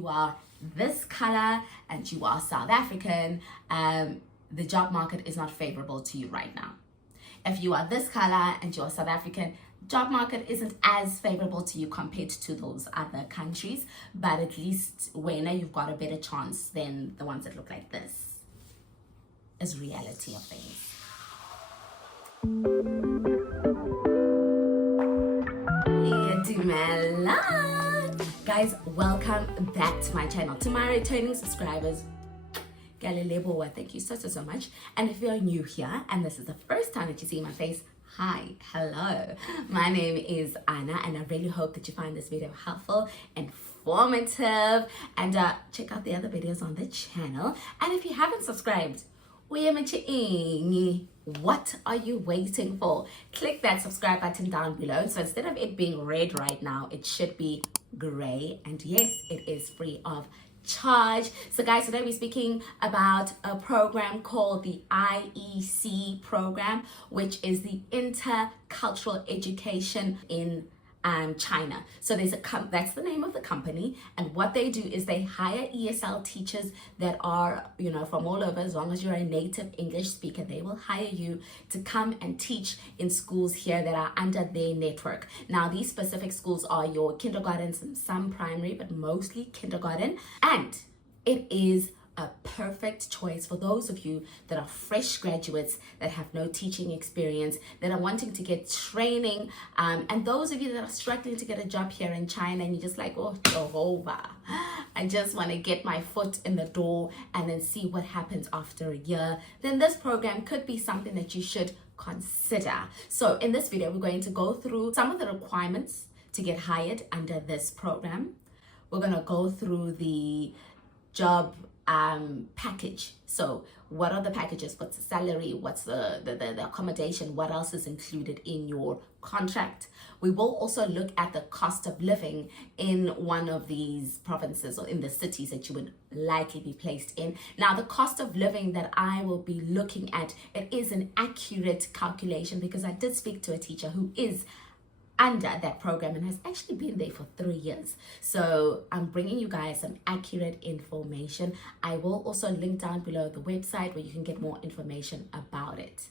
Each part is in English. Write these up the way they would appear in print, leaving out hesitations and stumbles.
you are this color and you are South African, the job market is not favorable to you right now. If you are this color and you are South African, job market isn't as favorable to you compared to those other countries, but at least when you've got a better chance than the ones that look like this. Is reality of things. Guys, welcome back to my channel. To my returning subscribers, Galilebo, thank you so much. And if you're new here and this is the first time that you see my face, hi, hello. My name is Anna, and I really hope that you find this video helpful, informative, and check out the other videos on the channel. And if you haven't subscribed, what are you waiting for? Click that subscribe button down below. So instead of it being red right now, it should be gray. And yes, it is free of charge. So guys, today we're speaking about a program called the IEC Program, which is the Intercultural Education in China. So that's the name of the company, and what they do is they hire ESL teachers that are, from all over. As long as you're a native English speaker, they will hire you to come and teach in schools here that are under their network. Now, these specific schools are your kindergartens and some primary, but mostly kindergarten, and it is a perfect choice for those of you that are fresh graduates that have no teaching experience, that are wanting to get training, and those of you that are struggling to get a job here in China and you're just like, oh Jehovah, I just want to get my foot in the door and then see what happens after a year. Then this program could be something that you should consider. So in this video, we're going to go through some of the requirements to get hired under this program. We're going to go through the job package. So what are the packages? What's the salary? What's the accommodation? What else is included in your contract? We will also look at the cost of living in one of these provinces or in the cities that you would likely be placed in. Now, the cost of living that I will be looking at, it is an accurate calculation because I did speak to a teacher who is under that program and has actually been there for 3 years. So I'm bringing you guys some accurate information. I will also link down below the website where you can get more information about it.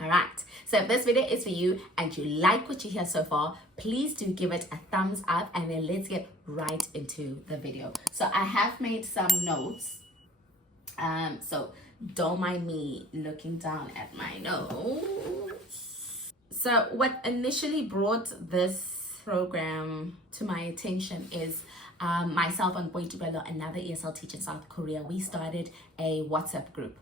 All right, so if this video is for you and you like what you hear so far, please do give it a thumbs up, and then let's get right into the video. So I have made some notes, so don't mind me looking down at my notes. So what initially brought this program to my attention is myself and Boitubelo, another ESL teacher in South Korea. We started a WhatsApp group.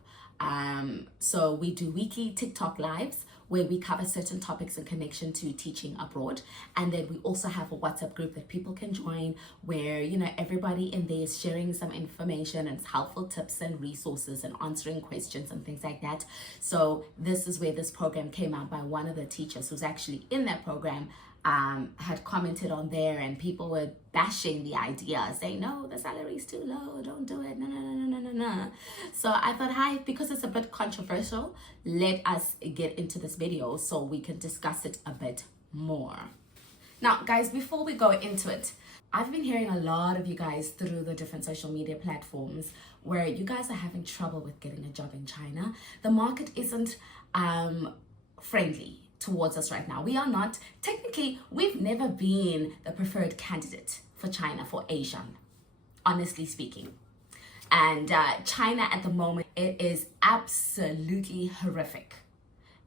So we do weekly TikTok lives where we cover certain topics in connection to teaching abroad. And then we also have a WhatsApp group that people can join where, everybody in there is sharing some information and helpful tips and resources and answering questions and things like that. So this is where this program came out by one of the teachers who's actually in that program. Had commented on there, and people were bashing the idea, saying, no, the salary is too low, don't do it, no. So I thought, hi, because it's a bit controversial, let us get into this video so we can discuss it a bit more. Now, guys, before we go into it, I've been hearing a lot of you guys through the different social media platforms where you guys are having trouble with getting a job in China. The market isn't friendly towards us right now. We are not, technically, we've never been the preferred candidate for China, for Asia, honestly speaking. And China at the moment, it is absolutely horrific,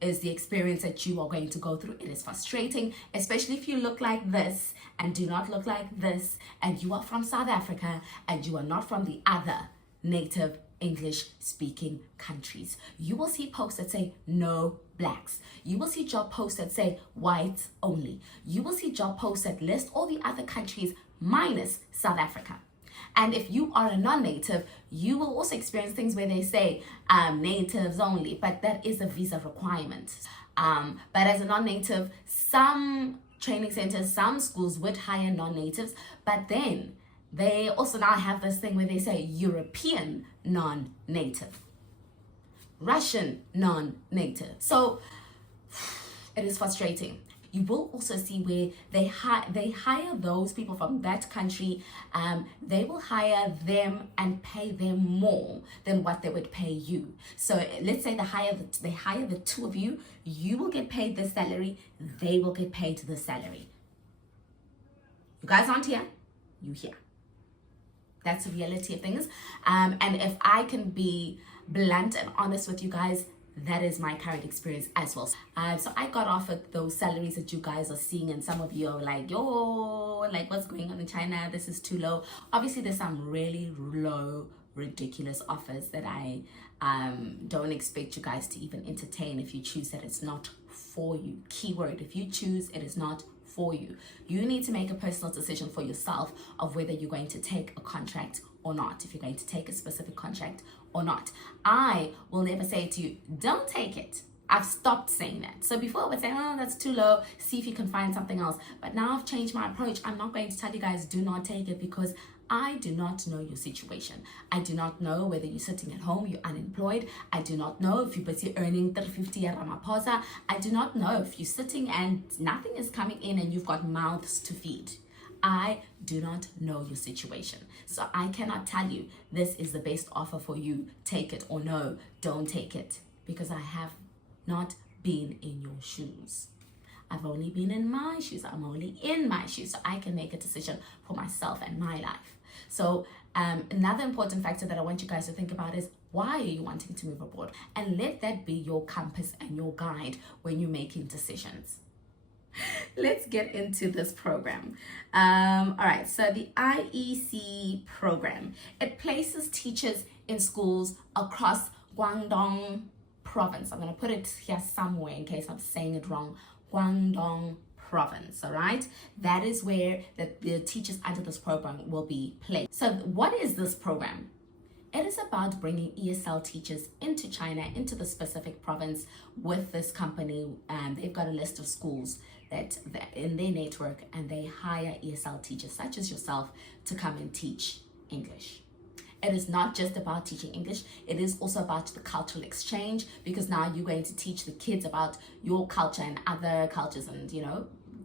is the experience that you are going to go through. It is frustrating, especially if you look like this and do not look like this, and you are from South Africa and you are not from the other native English speaking countries. You will see posts that say no blacks. You will see job posts that say whites only. You will see job posts that list all the other countries minus South Africa. And if you are a non-native, you will also experience things where they say natives only, but that is a visa requirement. But as a non-native, some training centers, some schools would hire non-natives, but then they also now have this thing where they say European non-native, Russian non-native. So it is frustrating. you will also see where they hire those people from that country. They will hire them and pay them more than what they would pay you. So let's say they hire the two of you. You will get paid the salary. They will get paid the salary. You guys aren't here. You here. That's the reality of things. And if I can be blunt and honest with you guys, that is my current experience as well. So I got offered those salaries that you guys are seeing, and some of you are like, yo, like what's going on in China? This is too low. Obviously, there's some really low, ridiculous offers that I don't expect you guys to even entertain if you choose that it's not for you. Keyword, if you choose it is not for you. You need to make a personal decision for yourself of whether you're going to take a contract or not, if you're going to take a specific contract or not. I will never say to you, don't take it. I've stopped saying that. So before I would say, oh, that's too low, see if you can find something else. But now I've changed my approach. I'm not going to tell you guys, do not take it, because I do not know your situation. I do not know whether you're sitting at home, you're unemployed. I do not know if you're busy earning 350 at Ramaphosa. I do not know if you're sitting and nothing is coming in and you've got mouths to feed. I do not know your situation. So I cannot tell you this is the best offer for you. Take it, or no, don't take it, because I have not been in your shoes. I've only been in my shoes. I'm only in my shoes, so I can make a decision for myself and my life. So another important factor that I want you guys to think about is, why are you wanting to move abroad? And let that be your compass and your guide when you're making decisions. Let's get into this program. All right, so the IEC program, it places teachers in schools across Guangdong province. I'm going to put it here somewhere in case I'm saying it wrong. Guangdong province, all right? That is where the teachers under this program will be placed. So what is this program? It is about bringing ESL teachers into China, into the specific province with this company. They've got a list of schools that in their network, and they hire ESL teachers such as yourself to come and teach English. It is not just about teaching English, it is also about the cultural exchange, because now you're going to teach the kids about your culture and other cultures, and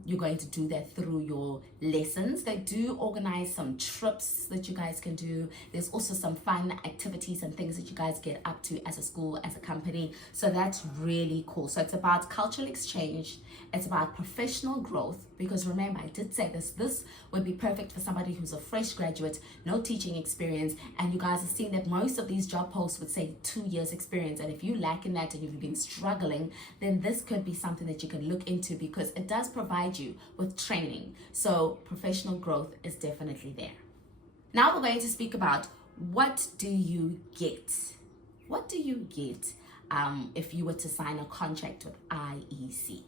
you're going to do that through your lessons. They do organize some trips that you guys can do. There's also some fun activities and things that you guys get up to as a school, as a company. So that's really cool. So it's about cultural exchange. It's about professional growth, because remember, I did say this would be perfect for somebody who's a fresh graduate, no teaching experience, and you guys are seeing that most of these job posts would say 2 years experience. And if you lack in that and you've been struggling, then this could be something that you can look into, because it does provide you with training. So professional growth is definitely there. Now we're going to speak about, what do you get? What do you get if you were to sign a contract with IEC?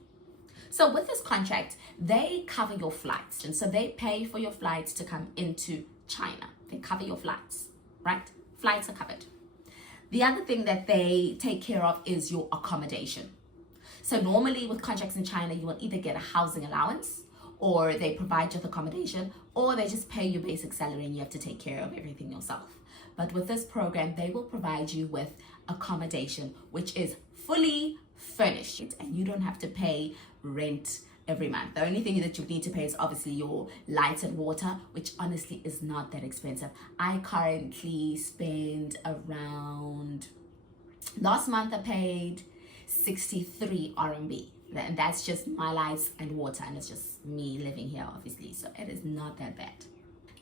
So with this contract, they cover your flights. And so they pay for your flights to come into China. They cover your flights, right? Flights are covered. The other thing that they take care of is your accommodation. So normally with contracts in China, you will either get a housing allowance, or they provide you with accommodation, or they just pay your basic salary and you have to take care of everything yourself. But with this program, they will provide you with accommodation, which is fully furnished, and you don't have to pay rent every month. The only thing that you need to pay is obviously your lights and water, which honestly is not that expensive. I currently spend around, last month I paid 63 RMB, and that's just my lights and water, and it's just me living here obviously, so it is not that bad.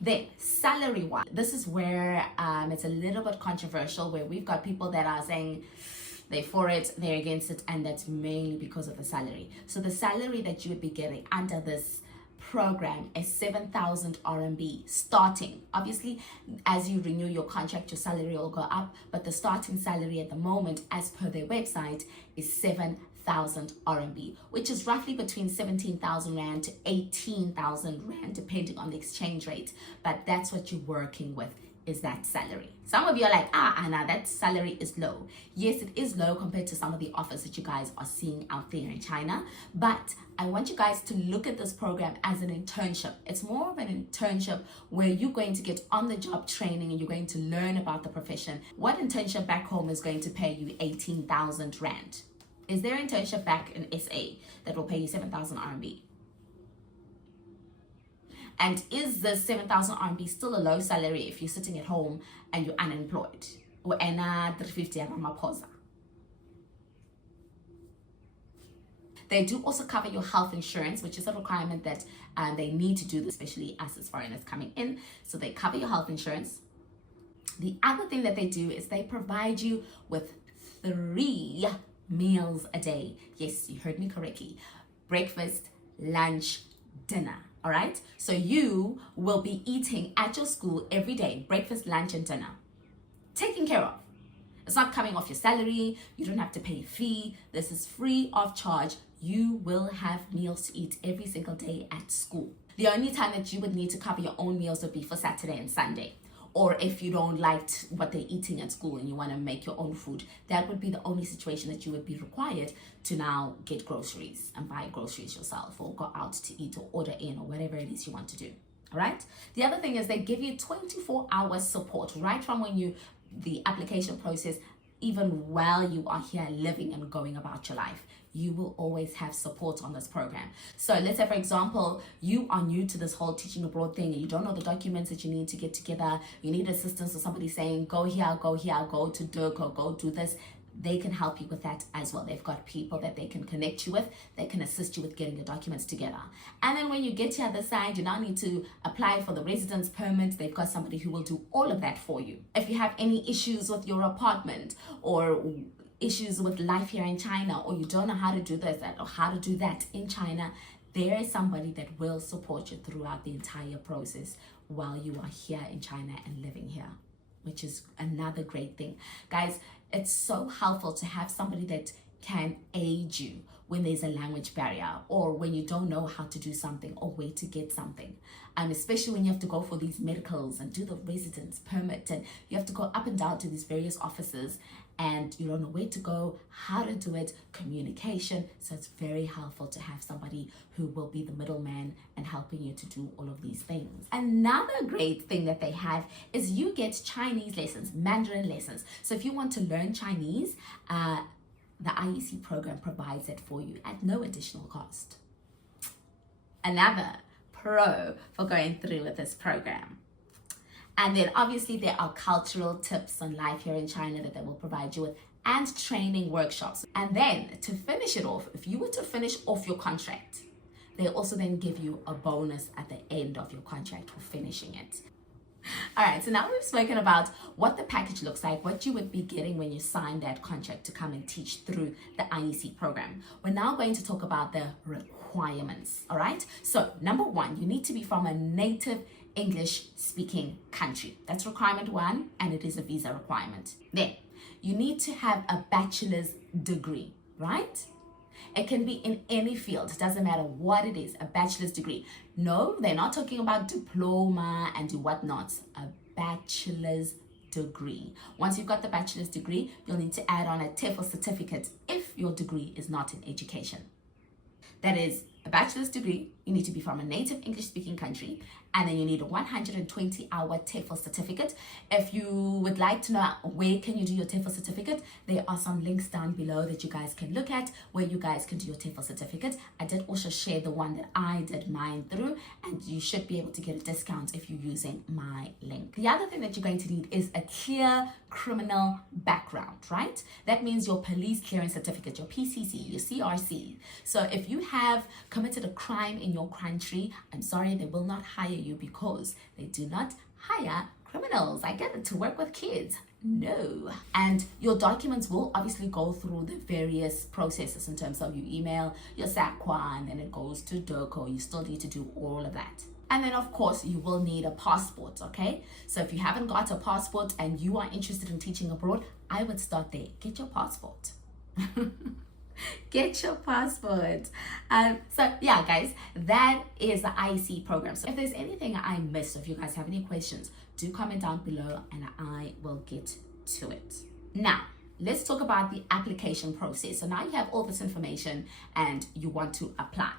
Then salary wise, this is where it's a little bit controversial, where we've got people that are saying they're for it, they're against it, and that's mainly because of the salary. So the salary that you would be getting under this program is 7,000 RMB starting. Obviously, as you renew your contract, your salary will go up, but the starting salary at the moment, as per their website, is 7,000 RMB, which is roughly between 17,000 Rand to 18,000 Rand, depending on the exchange rate. But that's what you're working with, is that salary. Some of you are like, Anna, that salary is low. Yes, it is low compared to some of the offers that you guys are seeing out there in China, but I want you guys to look at this program as an internship. It's more of an internship where you're going to get on the job training and you're going to learn about the profession. What internship back home is going to pay you 18,000 Rand? Is there an internship back in SA that will pay you 7,000 RMB? And is the 7,000 RMB still a low salary if you're sitting at home and you're unemployed? Or 350 Ramaphosa? They do also cover your health insurance, which is a requirement that they need to do, especially us as foreigners coming in. So they cover your health insurance. The other thing that they do is they provide you with 3 meals a day. Yes, you heard me correctly. Breakfast, lunch, dinner. All right. So you will be eating at your school every day, breakfast, lunch, and dinner. Taken care of. It's not coming off your salary. You don't have to pay a fee. This is free of charge. You will have meals to eat every single day at school. The only time that you would need to cover your own meals would be for Saturday and Sunday. Or if you don't like what they're eating at school and you want to make your own food, that would be the only situation that you would be required to now get groceries and buy groceries yourself, or go out to eat, or order in, or whatever it is you want to do. All right. The other thing is they give you 24 hours support right from when the application process, even while you are here living and going about your life. You will always have support on this program. So let's say, for example, you are new to this whole teaching abroad thing and you don't know the documents that you need to get together. You need assistance, or somebody saying, go here, go to Dirk, or go do this. They can help you with that as well. They've got people that they can connect you with. They can assist you with getting your documents together. And then when you get to the other side, you now need to apply for the residence permit. They've got somebody who will do all of that for you. If you have any issues with your apartment, or issues with life here in China, or you don't know how to do this or how to do that in China, there is somebody that will support you throughout the entire process while you are here in China and living here, which is another great thing. Guys, it's so helpful to have somebody that can aid you when there's a language barrier, or when you don't know how to do something or where to get something. Especially when you have to go for these medicals and do the residence permit, and you have to go up and down to these various offices and you don't know where to go, how to do it, communication. So it's very helpful to have somebody who will be the middleman and helping you to do all of these things. Another great thing that they have is you get Chinese lessons, Mandarin lessons. So if you want to learn Chinese, the IEC program provides it for you at no additional cost. Another pro for going through with this program. And then obviously there are cultural tips on life here in China that they will provide you with, and training workshops. And then to finish it off, if you were to finish off your contract, they also then give you a bonus at the end of your contract for finishing it. All right, so now we've spoken about what the package looks like, what you would be getting when you sign that contract to come and teach through the IEC program. We're now going to talk about the requirements, all right? So number 1, you need to be from a native English speaking country. That's requirement 1, and it is a visa requirement. Then you need to have a bachelor's degree, right? It can be in any field. It doesn't matter what it is, a bachelor's degree. No, they're not talking about diploma and whatnot. A bachelor's degree. Once you've got the bachelor's degree, you'll need to add on a TEFL certificate if your degree is not in education. That is a bachelor's degree. You need to be from a native English speaking country, and then you need a 120-hour TEFL certificate. If you would like to know where can you do your TEFL certificate, there are some links down below that you guys can look at where you guys can do your TEFL certificate. I did also share the one that I did mine through, and you should be able to get a discount if you're using my link. The other thing that you're going to need is a clear criminal background, right? That means your police clearance certificate, your PCC, your CRC. So if you have committed a crime in your country, I'm sorry, they will not hire you because they do not hire criminals. I get it, to work with kids. No. And your documents will obviously go through the various processes in terms of you email your SACWA, and then it goes to DOCO. You still need to do all of that. And then of course you will need a passport, okay? So if you haven't got a passport and you are interested in teaching abroad, I would start there. Get your passport. Get your passport. So yeah, guys, that is the IEC program. So if there's anything I missed, if you guys have any questions, do comment down below and I will get to it. Now, let's talk about the application process. So now you have all this information and you want to apply.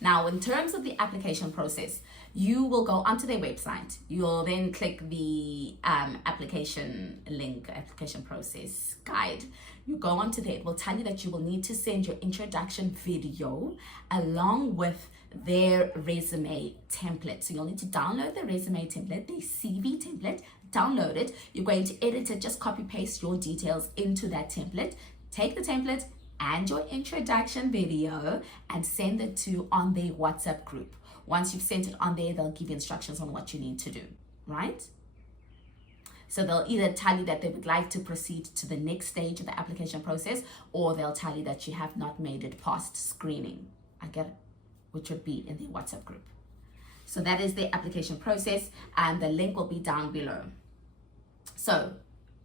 Now, in terms of the application process, you will go onto their website. You'll then click the application link, application process guide. You go onto there. It will tell you that you will need to send your introduction video along with their resume template. So you'll need to download the resume template, the CV template, download it. You're going to edit it, just copy paste your details into that template. Take the template and your introduction video and send it to on their WhatsApp group. Once you've sent it on there, they'll give you instructions on what you need to do, right? So they'll either tell you that they would like to proceed to the next stage of the application process, or they'll tell you that you have not made it past screening. I get it, which would be in the WhatsApp group. So that is the application process, and the link will be down below. So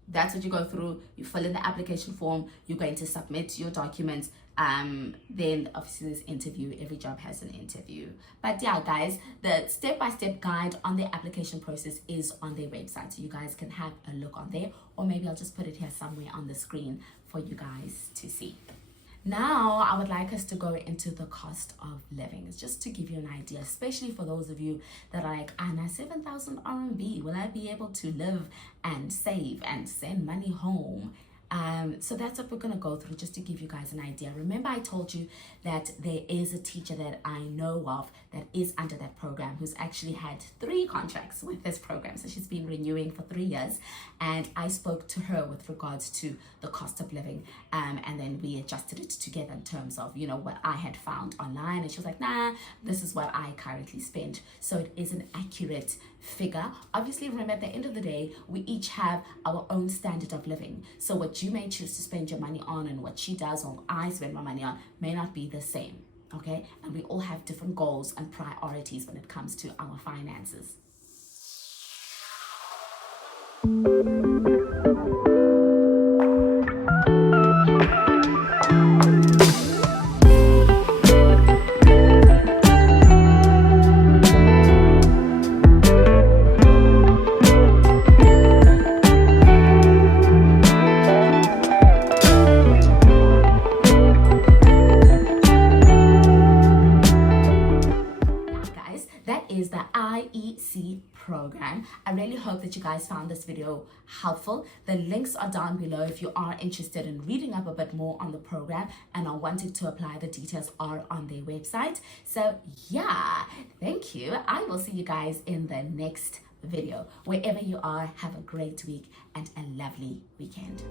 that's what you go through. You fill in the application form. You're going to submit your documents. Then obviously this interview. Every job has an interview. But yeah, guys, the step-by-step guide on the application process is on their website. So you guys can have a look on there, or maybe I'll just put it here somewhere on the screen for you guys to see. Now, I would like us to go into the cost of living. It's just to give you an idea, especially for those of you that are like, Anna, 7,000 RMB, will I be able to live and save and send money home? So that's what we're going to go through, just to give you guys an idea. Remember, I told you that there is a teacher that I know of that is under that program, who's actually had 3 contracts with this program. So she's been renewing for 3 years. And I spoke to her with regards to the cost of living. And then we adjusted it together in terms of, you know, what I had found online. And she was like, nah, this is what I currently spend. So it is an accurate figure. Obviously, remember, at the end of the day, we each have our own standard of living. So what you may choose to spend your money on and what she does or I spend my money on may not be the same. Okay, and we all have different goals and priorities when it comes to our finances. Is the IEC program. I really hope that you guys found this video helpful. The links are down below if you are interested in reading up a bit more on the program and are wanting to apply. The details are on their website. So yeah, thank you. I will see you guys in the next video. Wherever you are, have a great week and a lovely weekend.